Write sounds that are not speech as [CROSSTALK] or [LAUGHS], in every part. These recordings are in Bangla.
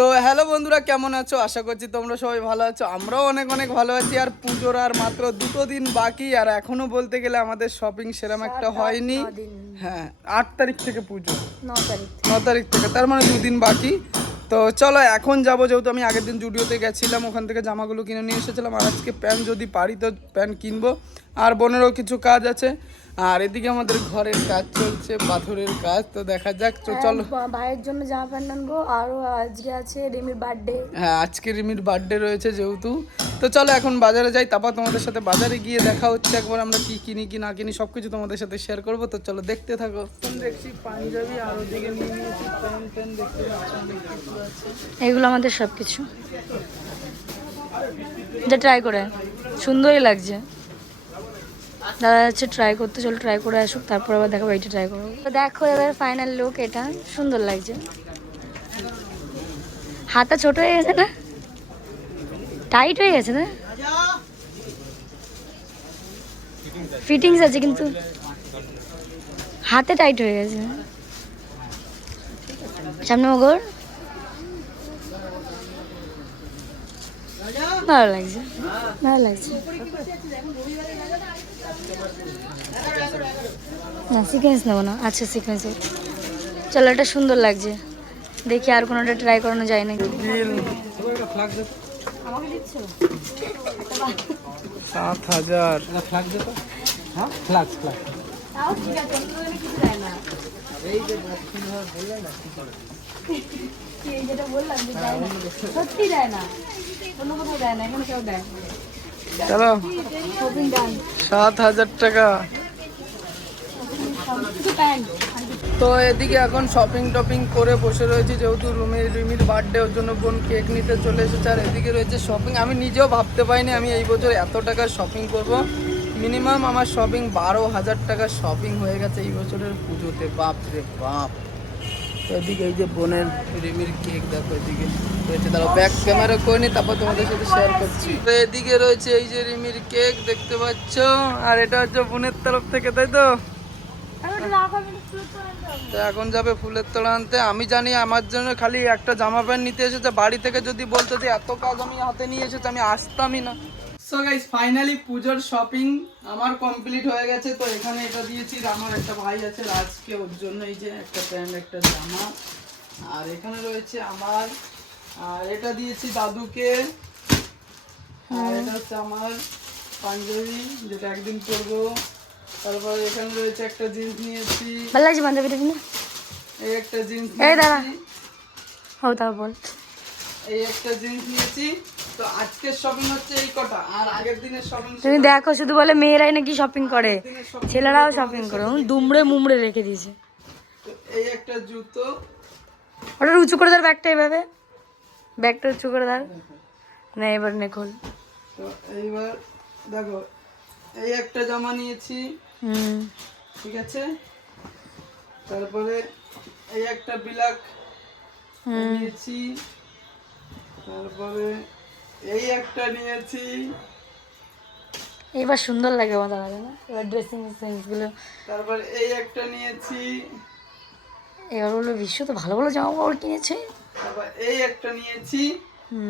সো হ্যালো বন্ধুরা কেমন আছো? আশা করছি তোমরা সবাই ভালো আছো। আমরাও অনেক অনেক ভালো আছি। আর পুজোর আর মাত্র দুটো দিন বাকি আর এখনও বলতে গেলে আমাদের শপিং সেরম একটা হয়নি। হ্যাঁ আট তারিখ থেকে পুজো। ন তারিখ ন তারিখ থেকে তার মানে দুদিন বাকি। তো চলো এখন যাব যেহেতু আমি আগের দিন জুডিওতে গেছিলাম ওখান থেকে জামাগুলো কিনে নিয়ে এসেছিলাম। আর আজকে প্যান্ট যদি পারি তো প্যান্ট কিনবো। আর বোনেরও কিছু কাজ আছে। আর এদিকে আমাদের ঘরের কাজ চলছে পাথরের কাজ। তো দেখা যাক তো চলো। ভাইয়ের জন্য জামা প্যান্ট আনব। আরও আজকে আছে রিমির বার্থডে। হ্যাঁ আজকে রিমির বার্থডে রয়েছে যেহেতু। তো চলো এখন বাজারে যাই। তারপর তোমাদের সাথে বাজারে গিয়ে দেখা হচ্ছে। একবার আমরা কি কিনি কি না কিনি সব কিছু তোমাদের সাথে শেয়ার করব। তো চলো দেখতে থাকো। দেখছি পাঞ্জাবি আর ওদিকে নিয়ে নিয়েছি প্যান্ট। প্যান্ট দেখতে পাচ্ছি অনেক কিছু আছে। এগুলো আমাদের সব কিছু এটা ট্রাই করে। সুন্দরই লাগছে। দাদা যাচ্ছে ট্রাই করতে, চলো ট্রাই করে আসুক, তারপর আবার দেখো এইটা ট্রাই করব তো দেখো এবার ফাইনাল লুক এটা সুন্দর লাগছে। হাতা ছোট হয়ে গেছে না? টাইট হয়ে গেছে না? ফিটিংস আছে কিন্তু। হাতে টাইট হয়ে গেছে। সামনে মগর ভালো লাগছে ভালো লাগছে। না সিকোয়েন্স নেব না। আচ্ছা সিকোয়েন্স চলো এটা সুন্দর লাগছে। দেখি আর কোনোটা ট্রাই করানো যায় নাকি? বিল সাত হাজার। সত্যি দেয় না। চলো। সাত হাজার টাকা। তো এদিকে এখন শপিং টপিং করে বসে রয়েছি, যেহেতু রুমের রিমির বার্থডে ওর জন্য বোন কেক নিতে চলে এসেছে, আর এদিকে রয়েছে শপিং আমি নিজেও ভাবতে পারিনি আমি এই বছর এত টাকা শপিং করব। মিনিমাম আমার শপিং বারো হাজার টাকার শপিং হয়ে গেছে এই বছরের পুজোতে। বাপ রে বাপ। এদিকে এই যে বোনের রিমির কেক দেখো এদিকে। রয়েছে ব্যাক ক্যামেরা করে তারপর তোমাদের সাথে শেয়ার করছি। তো এদিকে রয়েছে এই যে রিমির কেক দেখতে আর এটা হচ্ছে তরফ থেকে, তাই তো? তো এখন যাবে ফুলের তোড়া আনতে। আমি জানি আমার জন্য খালি একটা জামা প্যান্ট নিতে এসেছে, বাড়ি থেকে যদি বলতো এত কাজ আমি হাতে নিয়ে এসেছি, আমি আসতামই না। সো গাইস ফাইনালি পুজোর শপিং আমার কমপ্লিট হয়ে গেছে। তো এখানে এটা দিয়েছি। আমার একটা ভাই আছে রাজকে ওর জন্য এই যে একটা প্যান্ট একটা জামা। আর এখানে রয়েছে আমার আর এটা দিয়েছি দাদুকে। আর এটা হচ্ছে আমার পাঞ্জাবি যেটা একদিন পরবো। তারপর এখানে রয়েছে একটা জিন্স নিয়েছি। ভালো লাগছে বান্ধবীটা কিনে? এই একটা জিন্স এই দাঁড়া। হও তাও বল এই একটা জিন্স নিয়েছি। তো আজকের শপিং হচ্ছে এই কটা আর আগের দিনের শপিং তুমি দেখো শুধু বলে মেয়েরাই নাকি শপিং করে। ছেলেরাও শপিং করে। দুমড়ে মুমড়ে রেখে দিয়েছে। এই একটা জুতো। ওটা উঁচু করে দাও ব্যাগটা এভাবে। ব্যাগটা উঁচু করে দাও না এবার নে খোল। তো এইবার দেখো এই একটা জামা নিয়েছি। হুম। ঠিক আছে? তারপরে এই একটা বিলাক নিয়েছি। তারপরে এই একটা নিয়েছি। এবার সুন্দর লাগে আমার দাদা না এবার ড্রেসিং সেন্সগুলো তারপর এই একটা নিয়েছি। এবার বলল বিশ্ব তো ভালো ভালো জামা কাপড় কিনেছে। তারপর এই একটা নিয়েছি।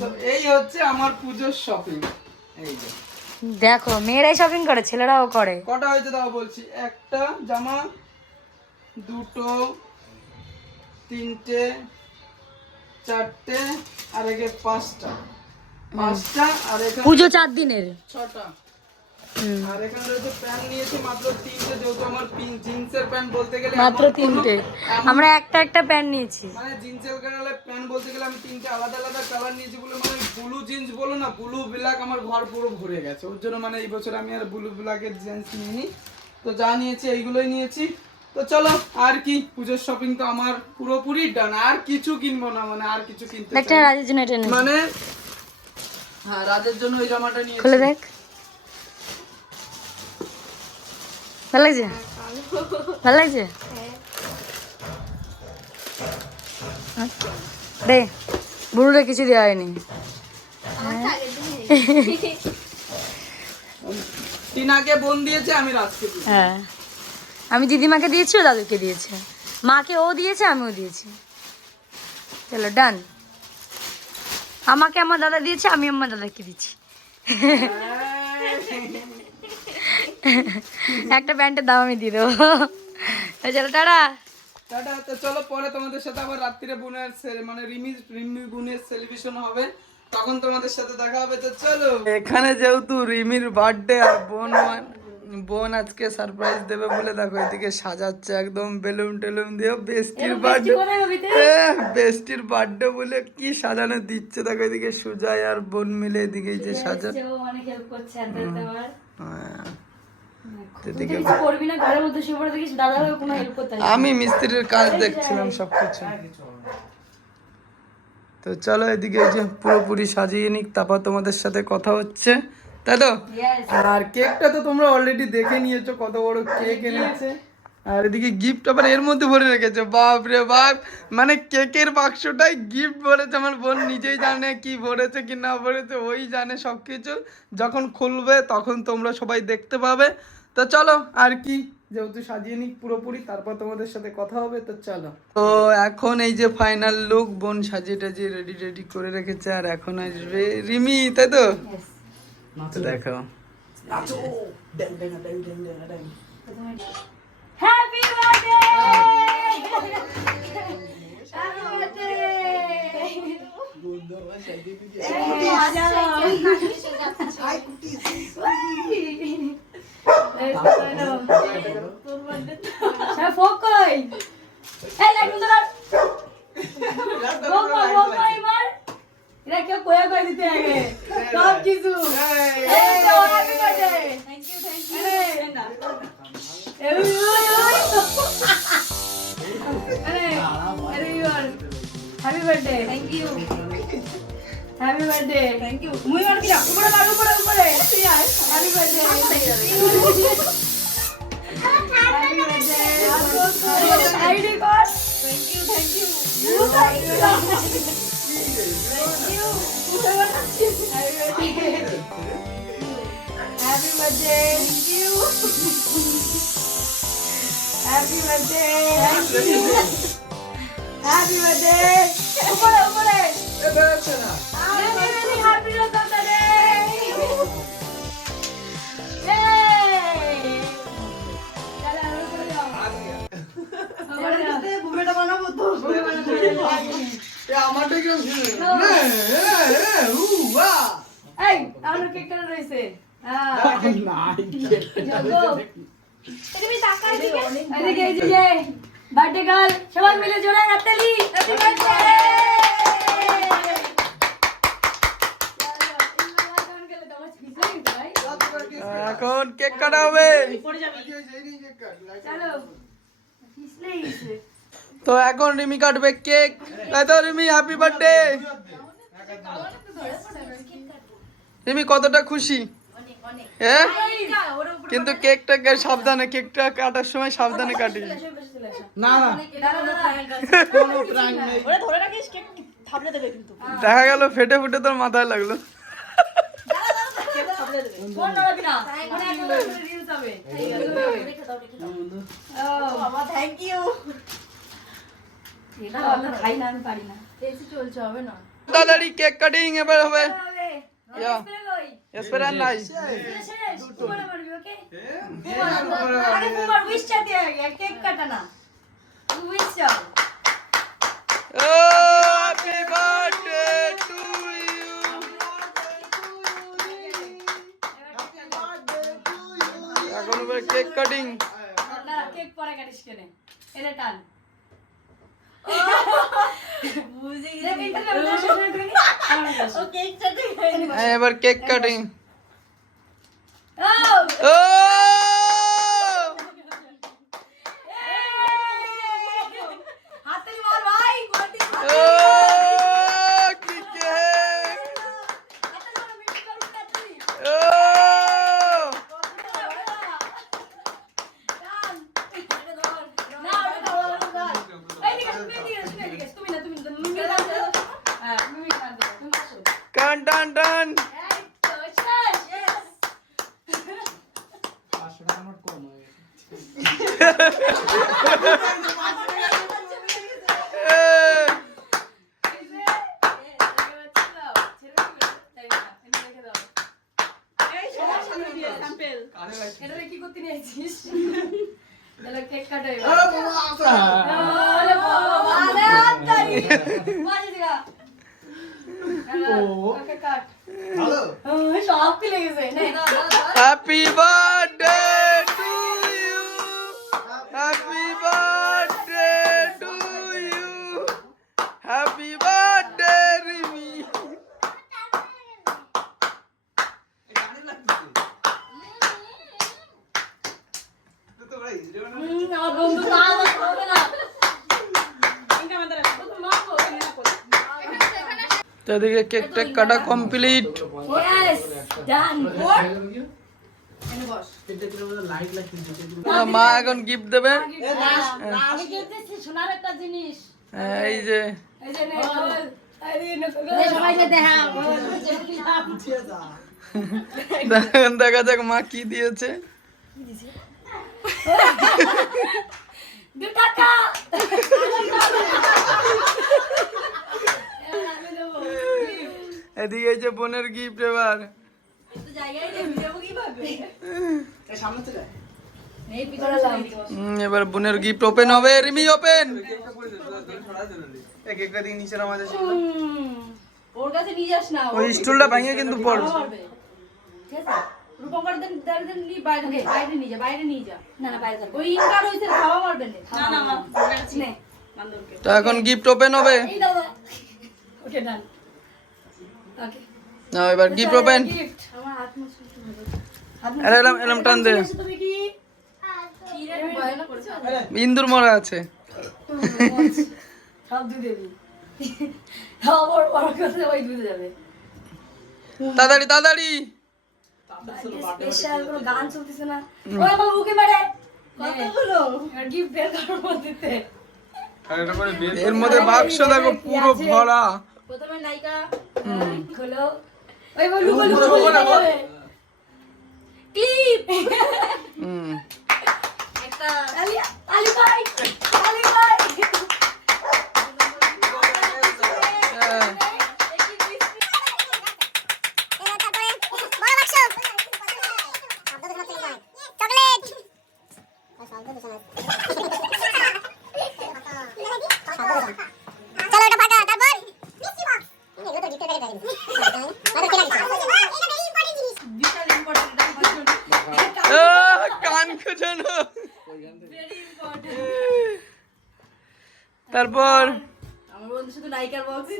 তো এই হচ্ছে আমার পুজোর শপিং এই যে। দেখো মেয়েরাই শপিং করে ছেলেরাও করে। কটা হয়েছে তাও বলছি। একটা জামা দুটো তিনটে চারটে আর একে পাঁচটা। পাঁচটা আর এখানে পুজো চার দিনের? ছটা। আর এখানে রয়েছে প্যান্ট নিয়েছি মাত্র তিনটে যেহেতু আমার পিন জিন্সের প্যান্ট বলতে গেলে মাত্র তিনটে। আমরা একটা একটা প্যান্ট নিয়েছি। মানে জিন্সের কালারে প্যান্ট বলতে গেলে আমি তিনটে আলাদা আলাদা কালার নিয়েছি বলে মানে ব্লু জিন্স বলো না ব্লু ব্ল্যাক আমার ঘর পুরো ভরে গেছে। ওর জন্য মানে এই বছর আমি আর ব্লু ব্ল্যাকের জিন্স নিইনি। তো যা নিয়েছি এইগুলোই নিয়েছি। তো চলো আর কি? পুজোর শপিং তো আমার পুরোপুরি ডান আর কিছু কিনবো না মানে আর কিছু কিনতে মানে হ্যাঁ রাজের জন্য ওই জামাটা নিয়েছি। খুলে দেখ। ভালো লাগছে? ভালো লাগছে? হ্যাঁ? দে বুড়ুরে কিছু দেওয়া হয়নি। টিনাকে বোন দিয়েছে আমি রাজকে হ্যাঁ। আমি দিদিমাকে দিয়েছি ও দাদুকে দিয়েছে। মাকে ও দিয়েছে আমিও দিয়েছি। চলো ডান আমাকে আমার দাদা দিয়েছে আমি আমার দাদাকে দিচ্ছি। একটা প্যান্টের দাম আমি দিয়ে দেবো। চলো টাটা। টাটা তো চলো পরে তোমাদের সাথে আবার রাত্রিরে বোনের মানে রিমি রিমি বোনের সেলিব্রেশন হবে। তখন তোমাদের সাথে দেখা হবে তো চলো। এখানে যেহেতু রিমির বার্থডে আর বোন মান- বোন আজকে সারপ্রাইজ দেবে বলে দেখো এদিকে সাজাচ্ছে একদম বেলুন টেলুন দিয়ে বেস্টির বার্থডে বেস্টির বার্থডে বলে কি সাজানো দিচ্ছে? দেখো এদিকে সুজয় আর বোন মিলে এদিকে যে সাজা হ্যাঁ। আমি মিস্ত্রির কাজ দেখছিলাম সবকিছু। তো চলো এদিকে যে পুরোপুরি সাজিয়ে নিক তারপর তোমাদের সাথে কথা হচ্ছে। তাই তো? আর কেকটা তো তোমরা অলরেডি দেখে নিয়েছো কত বড় কেক এনেছে। আর এদিকে গিফট আবার এর মধ্যে ভরে রেখেছে। বাপ রে বাপ। মানে কেকের বাক্সটাই গিফট ভরেছে আমার বোন নিজেই জানে কি ভরেছে কি না ভরেছে ওই জানে সব কিছু যখন খুলবে তখন তোমরা সবাই দেখতে পাবে। তো চলো আর কি? যেহেতু সাজিয়ে নিক পুরোপুরি তারপর তোমাদের সাথে কথা হবে তো চলো। তো এখন এই যে ফাইনাল লুক বোন সাজিয়ে টাজিয়ে রেডি রেডি করে রেখেছে আর এখন আসবে রিমি তাই তো? দেখো Happy birthday! Happy birthday! হ্যাঁ, ফোক কই? এই light Happy birthday. Happy birthday. happy birthday happy birthday happy birthday happy birthday এই, আমার কেক কাটা রয়েছে। বার্থডে গার্ল সবাই মিলে জোরে হাততালি হ্যাপি বার্থডে এখন কেক কাটা হবে চলো। তো এখন রিমি কাটবে কেক। তাই তো রিমি হ্যাপি বার্থডে রিমি কতটা খুশি? হ্যাঁ কিন্তু কেকটা সাবধানে কেকটা কাটার সময় সাবধানে কাটিস। না না। দেখা গেল ফেটে ফুটে তোর মাথায় লাগল। ফোন না। হবে। খাই না, আমি পারি না। তাড়াতাড়ি কেক কাটিং এবার হবে। ইয়া। নাই cake happy birthday to you এখন কেক কাটিং কেক পরে কাটিস কেনে? এটা টান। দেখ, interview আমাদের শেষ হয়ে গেলে, আমার কাছে। এবার কেক কাটিং ও, ও হাততালি মার ভাই, গোলাটি মার। ও কি কেক হাততালি মার, মিষ্টি কর, হাততালি। ও টান। না, ওটা ধর, ওটা ধর। এইদিকে আসো, তুমি এদিকে আসো, তুমি এদিকে আসো, তুমি না, তুমি না, তুমি মিমি টান দাও। হ্যাঁ, মিমি টান দাও, তুমি আসো। টান টান টান এই তো, শেষ, yes. পাঁচশো টাকা নোট কম হয়ে গেছে এ, এই যে, এবার চলো। এটা কি করতে নিয়েছিস? [LAUGHS] তাহলে কেক কাটাই আরে বাবা আরে বাবা। আরে আত্তারি বাজে দিগা ও। Cake cut. ও, সব কি লেগেছে? নে। Happy birthday to you happy birthday to you happy birthday Rimi হুম, আমার বন্ধু না আমার হবে না মারবো, তো এদিকে কেক টেক কাটা কমপ্লিট। মা এখন গিফট দেবে। একটা জিনিস। এই যে। দেখা যাক মা কি দিয়েছে। দু টাকা। [LAUGHS] এদিকে এই যে বোনের গিফট এবার। এবার বোনের গিফট ওপেন হবে। রিমি ওপেন এক একটা দিন নিচে নামা যাচ্ছে হুম, ওর কাছে নিয়ে যাস না ওই স্টুলটা কিন্তু পড়বে। ঠিক আছে রূপঙ্কর দেন দেন দেন নি বাইরে নে, বাইরে নিয়ে যা বাইরে নিয়ে যা। না না বাইরে ওই ইনকার হইছে খাওয়া মারবে না। না না মা নে। তো এখন গিফট ওপেন হবে। এই দাও দাও। ওকে ডান ওকে না এবার গিফট ওপেন আরে এলাম এলাম টান দে। ইন্দুর মরা আছে। [LAUGHS] [LAUGHS] তাড়াতাড়ি তাড়াতাড়ি। গান চলতেছে না। ওই আমার মুখে কতগুলো? গিফট বের করব দিতে। এর মধ্যে বাক্স দেখো পুরো ভরা। প্রথমে নায়িকা খোলো ওই বল লুকো লুকো ক্লিপ হুম একটা আলি আলি ভাই আলি ভাই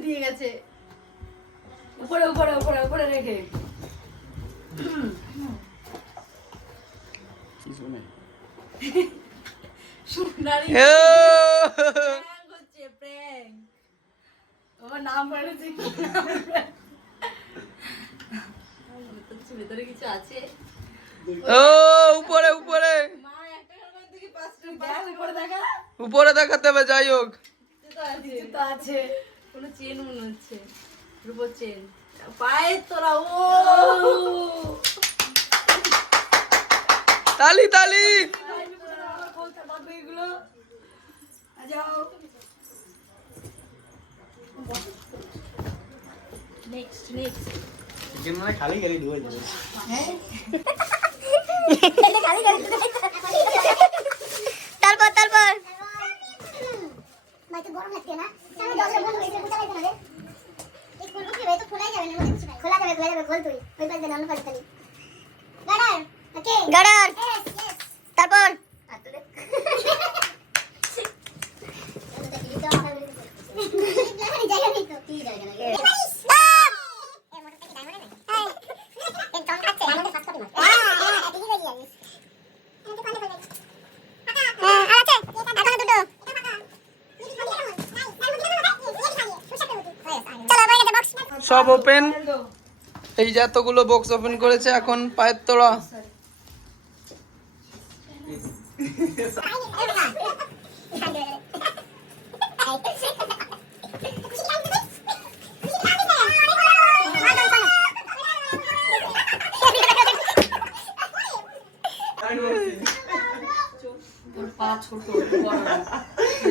দিয়ে গেছে। উপরে উপরে উপরে উপরে রেখে। নাম পড়েছে কি? ভেতরে কিছু আছে? ও উপরে উপরে। উপরে দেখা। উপরে দেখাতে হবে যাই হোক। তো আছে। তো আছে। কোনো চেন মনে হচ্ছে। রূপোর চেন পায়ে তোরা ও! তালি তালি! নেক্সট নেক্সট মানে খালি ধুয়ে যাবে তারপর তারপর। ভাই তো গরম লাগছে না। আমি দরজা বন্ধ করে লাগছে না রে? এই খুলবো কি ভাই তো খোলাই যাবে না মানে কিছু নাই খোলা যাবে খোলা যাবে খোল তুই। ওই পাশে না অন্য পাশে খালি গাডার ওকে গাডার তারপর? [LAUGHS] [LAUGHS] জায়গা নেই তো কি জায়গা নেই এই মোটরটা কি ডায়মন্ডের নাকি এই এই টন খাচ্ছে ডায়মন্ডের ফাস্ট কপি মার হ্যাঁ হ্যাঁ ঠিকই কই জানিস আমি তো পালে পালে হ্যাঁ আর আছে এখনও দুটো চলো বাইরে বক্স সব ওপেন এই যে এতগুলো বক্স ওপেন করেছে এখন পায়ের তোড়া। ছোট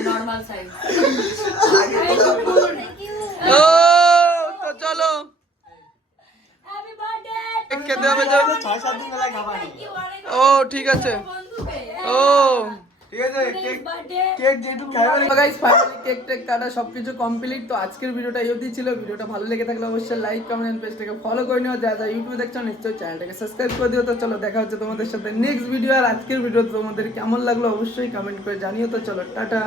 নরমাল সাইজ খেতে হবে নেই। ও ঠিক আছে। ও। কেক বার্থডে কেক যেহেতু খাইবে তো গাইস ফাইনালি কেক টেক কাটা সবকিছু কমপ্লিট তো আজকের ভিডিওটা এই অবধি ছিল। ভিডিওটা ভালো লেগে থাকলে অবশ্যই লাইক কমেন্ট পেজটাকে ফলো করে নিও। যা যা ইউটিউবে দেখছ নিশ্চয়ই চ্যানেলটাকে সাবস্ক্রাইব করে দিও। তো চলো দেখা হচ্ছে তোমাদের সাথে নেক্সট ভিডিও আর আজকের ভিডিও তোমাদের কেমন লাগল অবশ্যই কমেন্ট করে জানিও। তো চলো টাটা।